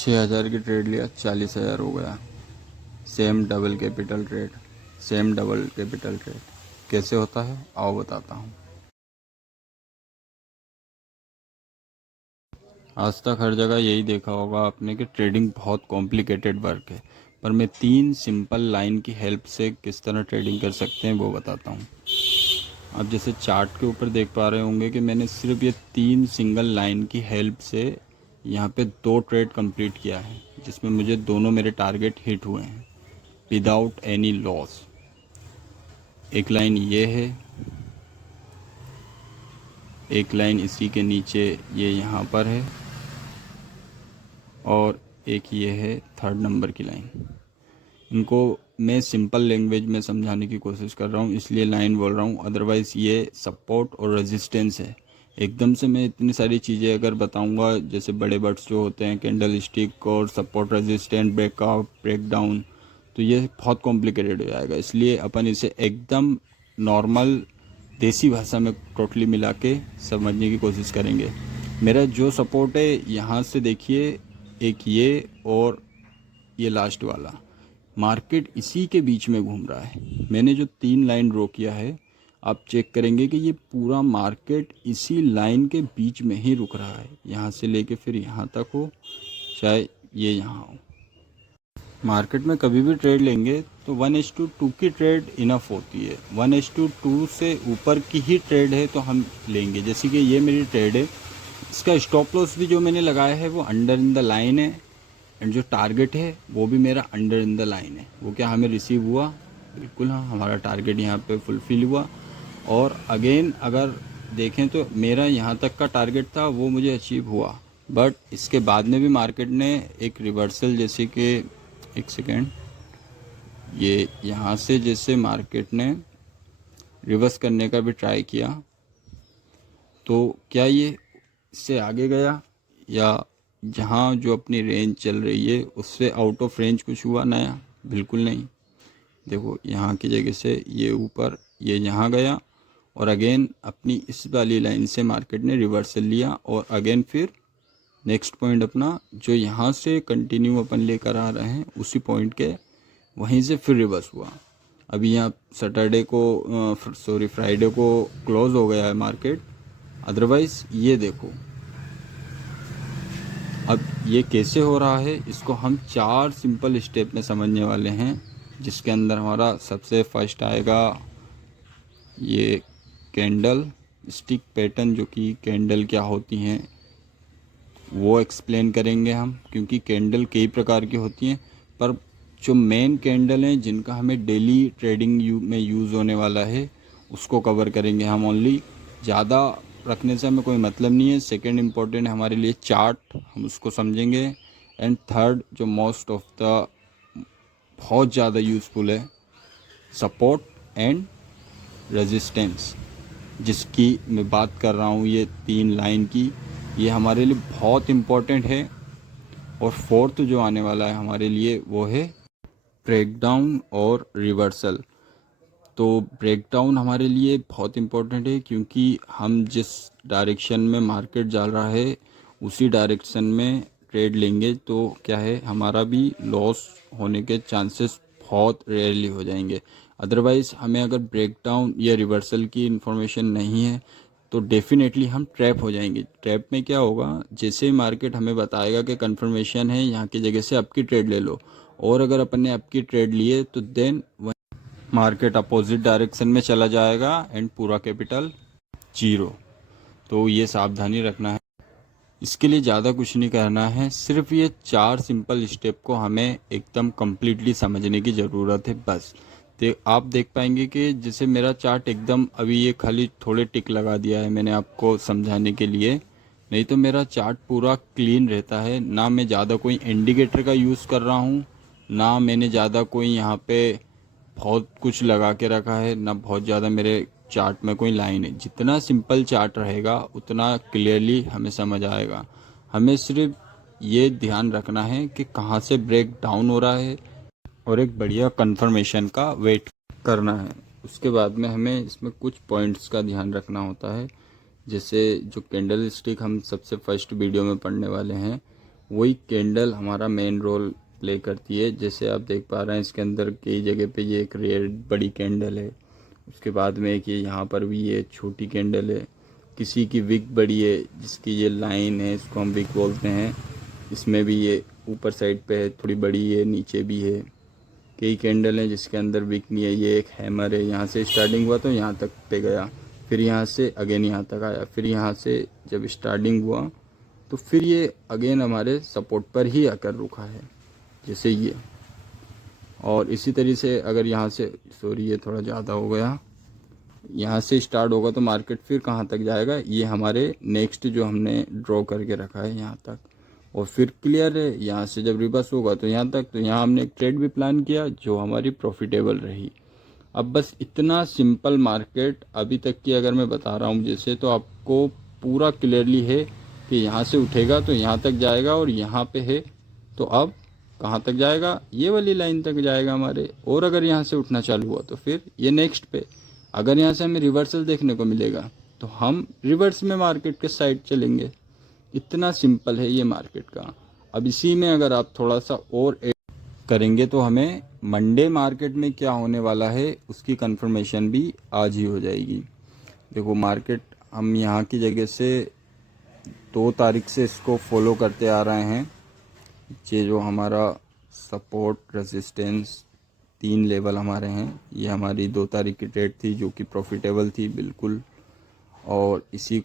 6,000 की ट्रेड लिया, 40,000 हो गया। Same double capital trade, same double capital trade कैसे होता है आओ बताता हूँ। आज तक हर जगह यही देखा होगा आपने कि ट्रेडिंग बहुत कॉम्प्लिकेटेड वर्क है, पर मैं 3 सिंपल लाइन की हेल्प से किस तरह ट्रेडिंग कर सकते हैं वो बताता हूँ। आप जैसे चार्ट के ऊपर देख पा रहे होंगे कि मैंने सिर्फ ये 3 सिंगल लाइन की हेल्प से यहाँ पे 2 ट्रेड कंप्लीट किया है, जिसमें मुझे दोनों मेरे टारगेट हिट हुए हैं विदाउट एनी लॉस। एक लाइन ये है, एक लाइन इसी के नीचे ये यहाँ पर है, और एक ये है 3rd नंबर की लाइन। इनको मैं सिंपल लैंग्वेज में समझाने की कोशिश कर रहा हूँ इसलिए लाइन बोल रहा हूँ, अदरवाइज़ ये सपोर्ट और रेजिस्टेंस है। एकदम से मैं इतनी सारी चीज़ें अगर बताऊँगा, जैसे बड़े वर्ड्स जो होते हैं कैंडल स्टिक और सपोर्ट रेजिस्टेंस ब्रेकआउट ब्रेकडाउन, तो ये बहुत कॉम्प्लिकेटेड हो जाएगा। इसलिए अपन इसे एकदम नॉर्मल देसी भाषा में टोटली मिला के समझने की कोशिश करेंगे। मेरा जो सपोर्ट है यहाँ से देखिए, एक ये और ये लास्ट वाला, मार्केट इसी के बीच में घूम रहा है। मैंने जो 3 लाइन ड्रॉ किया है, आप चेक करेंगे कि ये पूरा मार्केट इसी लाइन के बीच में ही रुक रहा है। यहाँ से लेके फिर यहाँ तक हो, चाहे ये यहाँ हो। मार्केट में कभी भी ट्रेड लेंगे तो 1:2 की ट्रेड इनफ होती है। 1:2 से ऊपर की ही ट्रेड है तो हम लेंगे। जैसे कि ये मेरी ट्रेड है, इसका स्टॉप लॉस भी जो मैंने लगाया है वो अंडर इन द लाइन है, एंड जो टारगेट है वो भी मेरा अंडर इन द लाइन है। वो क्या हमें रिसीव हुआ? बिल्कुल हाँ, हमारा टारगेट यहाँ पे फुलफिल हुआ। और अगेन अगर देखें तो मेरा यहाँ तक का टारगेट था वो मुझे अचीव हुआ, बट इसके बाद में भी मार्केट ने एक रिवर्सल, जैसे कि एक सेकेंड, ये यहाँ से जैसे मार्केट ने रिवर्स करने का भी ट्राई किया, तो क्या ये इससे आगे गया या जहाँ जो अपनी रेंज चल रही है उससे आउट ऑफ रेंज कुछ हुआ नया? बिल्कुल नहीं। देखो यहाँ की जगह से ये ऊपर ये यहाँ गया, और अगेन अपनी इस वाली लाइन से मार्केट ने रिवर्सल लिया, और अगेन फिर नेक्स्ट पॉइंट अपना जो यहाँ से कंटिन्यू अपन लेकर आ रहे हैं उसी पॉइंट के वहीं से फिर रिवर्स हुआ। अभी यहाँ सैटरडे को फ्राइडे को क्लोज हो गया है मार्केट, अदरवाइज़ ये देखो अब ये कैसे हो रहा है, इसको हम 4 सिंपल स्टेप में समझने वाले हैं, जिसके अंदर हमारा सबसे फर्स्ट आएगा ये कैंडल स्टिक पैटर्न, जो कि कैंडल क्या होती हैं वो एक्सप्लेन करेंगे हम, क्योंकि कैंडल कई प्रकार की होती हैं, पर जो मेन कैंडल हैं जिनका हमें डेली ट्रेडिंग में यूज़ होने वाला है उसको कवर करेंगे हम ओनली। ज़्यादा रखने से हमें कोई मतलब नहीं है। सेकंड इम्पोर्टेंट हमारे लिए चार्ट, हम उसको समझेंगे। एंड थर्ड जो मोस्ट ऑफ द बहुत ज़्यादा यूज़फुल है, सपोर्ट एंड रेजिस्टेंस, जिसकी मैं बात कर रहा हूँ, ये 3 लाइन की, ये हमारे लिए बहुत इम्पोर्टेंट है। और फोर्थ जो आने वाला है हमारे लिए वो है ब्रेकडाउन और रिवर्सल। तो ब्रेकडाउन हमारे लिए बहुत इम्पोर्टेंट है, क्योंकि हम जिस डायरेक्शन में मार्केट जा रहा है उसी डायरेक्शन में ट्रेड लेंगे तो क्या है, हमारा भी लॉस होने के चांसेस बहुत रेयरली हो जाएंगे। अदरवाइज़ हमें अगर ब्रेकडाउन या रिवर्सल की इन्फॉर्मेशन नहीं है तो डेफिनेटली हम ट्रैप हो जाएंगे। ट्रैप में क्या होगा, जैसे ही मार्केट हमें बताएगा कि कंफर्मेशन है यहाँ की जगह से आपकी ट्रेड ले लो, और अगर अपन ने आपकी ट्रेड लिए तो देन मार्केट अपोजिट डायरेक्शन में चला जाएगा एंड पूरा कैपिटल 0। तो ये सावधानी रखना है। इसके लिए ज़्यादा कुछ नहीं करना है, सिर्फ ये 4 सिंपल स्टेप को हमें एकदम कम्प्लीटली समझने की ज़रूरत है बस। तो आप देख पाएंगे कि जैसे मेरा चार्ट एकदम अभी ये खाली थोड़े टिक लगा दिया है मैंने आपको समझाने के लिए, नहीं तो मेरा चार्ट पूरा क्लीन रहता है। ना मैं ज़्यादा कोई इंडिकेटर का यूज़ कर रहा हूँ, ना मैंने ज़्यादा कोई यहाँ पे बहुत कुछ लगा के रखा है, ना बहुत ज़्यादा मेरे चार्ट में कोई लाइन है। जितना सिंपल चार्ट रहेगा उतना क्लियरली हमें समझ आएगा। हमें सिर्फ ये ध्यान रखना है कि कहाँ से ब्रेक डाउन हो रहा है और एक बढ़िया कंफर्मेशन का वेट करना है। उसके बाद में हमें इसमें कुछ पॉइंट्स का ध्यान रखना होता है, जैसे जो कैंडल स्टिक हम सबसे फर्स्ट वीडियो में पढ़ने वाले हैं वही कैंडल हमारा मेन रोल प्ले करती है। जैसे आप देख पा रहे हैं इसके अंदर कई जगह पे ये एक रेड बड़ी कैंडल है, उसके बाद में एक ये यहाँ पर भी ये छोटी कैंडल है, किसी की विक बड़ी है जिसकी ये लाइन है, इसको हम विक बोलते हैं। इसमें भी ये ऊपर साइड पे है, थोड़ी बड़ी है, नीचे भी है। कई कैंडल हैं जिसके अंदर विक नहीं है। ये एक हैमर है, यहाँ से स्टार्टिंग हुआ तो यहाँ तक पे गया, फिर यहाँ से अगेन यहाँ तक आया, फिर यहाँ से जब स्टार्टिंग हुआ तो फिर ये अगेन हमारे सपोर्ट पर ही आकर रुका है, जैसे ये। और इसी तरीके से अगर यहाँ से, सॉरी ये थोड़ा ज़्यादा हो गया, यहाँ से स्टार्ट होगा तो मार्केट फिर कहाँ तक जाएगा, ये हमारे नेक्स्ट जो हमने ड्रॉ करके रखा है यहाँ तक। और फिर क्लियर है, यहाँ से जब रिवर्स होगा तो यहाँ तक। तो यहाँ हमने एक ट्रेड भी प्लान किया जो हमारी प्रॉफिटेबल रही। अब बस इतना सिंपल मार्केट अभी तक की अगर मैं बता रहा हूँ जैसे, तो आपको पूरा क्लियरली है कि यहाँ से उठेगा तो यहाँ तक जाएगा, और यहाँ पे है तो अब कहाँ तक जाएगा, ये वाली लाइन तक जाएगा हमारे। और अगर यहाँ से उठना चालू हुआ तो फिर ये नेक्स्ट पे। अगर यहाँ से हमें रिवर्सल देखने को मिलेगा तो हम रिवर्स में मार्केट के साइड चलेंगे। इतना सिंपल है ये मार्केट का। अब इसी में अगर आप थोड़ा सा और करेंगे तो हमें मंडे मार्केट में क्या होने वाला है उसकी कंफर्मेशन भी आज ही हो जाएगी। देखो मार्केट हम यहाँ की जगह से 2 तारीख से इसको फॉलो करते आ रहे हैं। ये जो हमारा सपोर्ट रेजिस्टेंस 3 लेवल हमारे हैं, ये हमारी 2 तारीख की ट्रेड थी जो कि प्रॉफिटेबल थी बिल्कुल। और इसी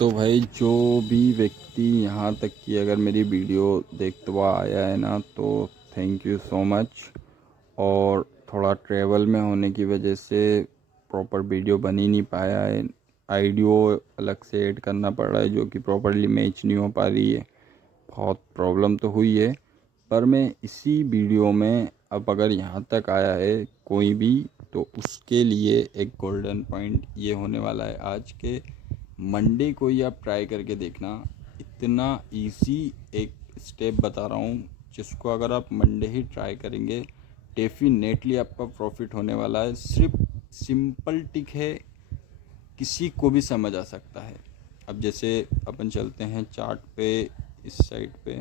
तो भाई जो भी व्यक्ति यहाँ तक की अगर मेरी वीडियो देखते हुआ आया है ना, तो थैंक यू सो मच। और थोड़ा ट्रैवल में होने की वजह से प्रॉपर वीडियो बन ही नहीं पाया है, ऑडियो अलग से ऐड करना पड़ रहा है जो कि प्रॉपरली मैच नहीं हो पा रही है। बहुत प्रॉब्लम तो हुई है, पर मैं इसी वीडियो में अब अगर यहाँ तक आया है कोई भी, तो उसके लिए एक गोल्डन पॉइंट ये होने वाला है आज के मंडे को ही आप ट्राई करके देखना। इतना इजी एक स्टेप बता रहा हूँ जिसको अगर आप मंडे ही ट्राई करेंगे डेफिनेटली आपका प्रॉफिट होने वाला है। सिर्फ सिंपल टिक है, किसी को भी समझ आ सकता है। अब जैसे अपन चलते हैं चार्ट पे, इस साइड पे,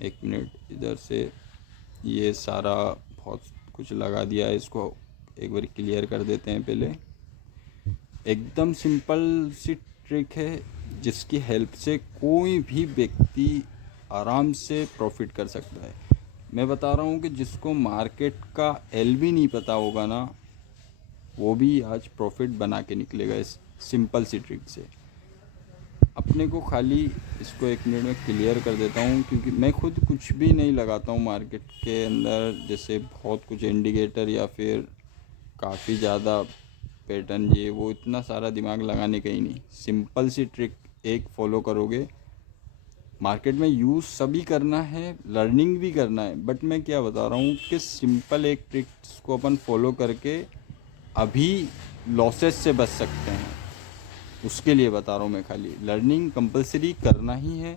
एक मिनट, इधर से ये सारा बहुत कुछ लगा दिया है, इसको एक बार क्लियर कर देते हैं पहले। एकदम सिंपल सी ट्रिक है जिसकी हेल्प से कोई भी व्यक्ति आराम से प्रॉफिट कर सकता है। मैं बता रहा हूँ कि जिसको मार्केट का एल भी नहीं पता होगा ना, वो भी आज प्रॉफिट बना के निकलेगा इस सिंपल सी ट्रिक से। अपने को खाली इसको एक मिनट में क्लियर कर देता हूँ, क्योंकि मैं खुद कुछ भी नहीं लगाता हूँ मार्केट के अंदर, जैसे बहुत कुछ इंडिकेटर या फिर काफ़ी ज़्यादा पैटर्न, ये वो इतना सारा दिमाग लगाने का ही नहीं। सिंपल सी ट्रिक एक फॉलो करोगे, मार्केट में यूज़ सभी करना है, लर्निंग भी करना है, बट मैं क्या बता रहा हूँ कि सिंपल एक ट्रिक्स को अपन फॉलो करके अभी लॉसेस से बच सकते हैं, उसके लिए बता रहा हूँ मैं। खाली लर्निंग कंपलसरी करना ही है,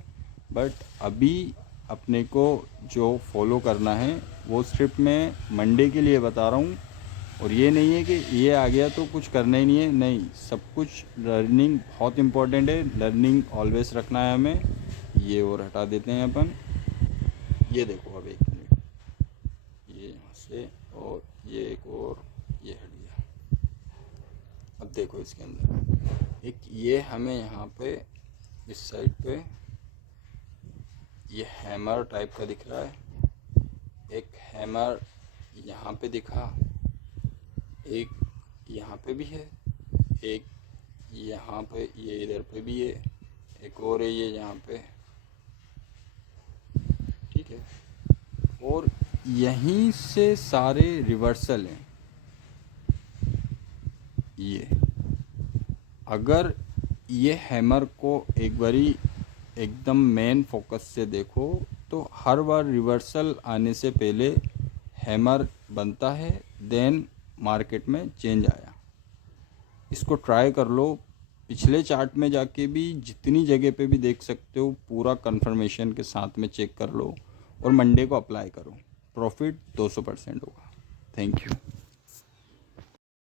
बट अभी अपने को जो फॉलो करना है वो सिर्फ मैं मंडे के लिए बता रहा हूँ। और ये नहीं है कि ये आ गया तो कुछ करना ही नहीं है, नहीं, सब कुछ लर्निंग बहुत इम्पोर्टेंट है, लर्निंग ऑलवेज रखना है हमें। ये और हटा देते हैं अपन, ये देखो अब एक मिनट, ये यहाँ से और ये एक और ये हट गया। अब देखो इसके अंदर एक ये हमें यहाँ पे इस साइड पे ये हैमर टाइप का दिख रहा है, एक हैमर यहाँ पे दिखा, एक यहाँ पे भी है, एक यहाँ पे, ये इधर पे भी है, एक और है ये यहाँ पे, ठीक है। और यहीं से सारे रिवर्सल हैं। ये अगर ये हैमर को एक बारी एकदम मेन फोकस से देखो तो हर बार रिवर्सल आने से पहले हैमर बनता है, देन मार्केट में चेंज आया। इसको ट्राई कर लो, पिछले चार्ट में जाके भी जितनी जगह पे भी देख सकते हो, पूरा कंफर्मेशन के साथ में चेक कर लो और मंडे को अप्लाई करो, प्रॉफिट 200% होगा। Thank you.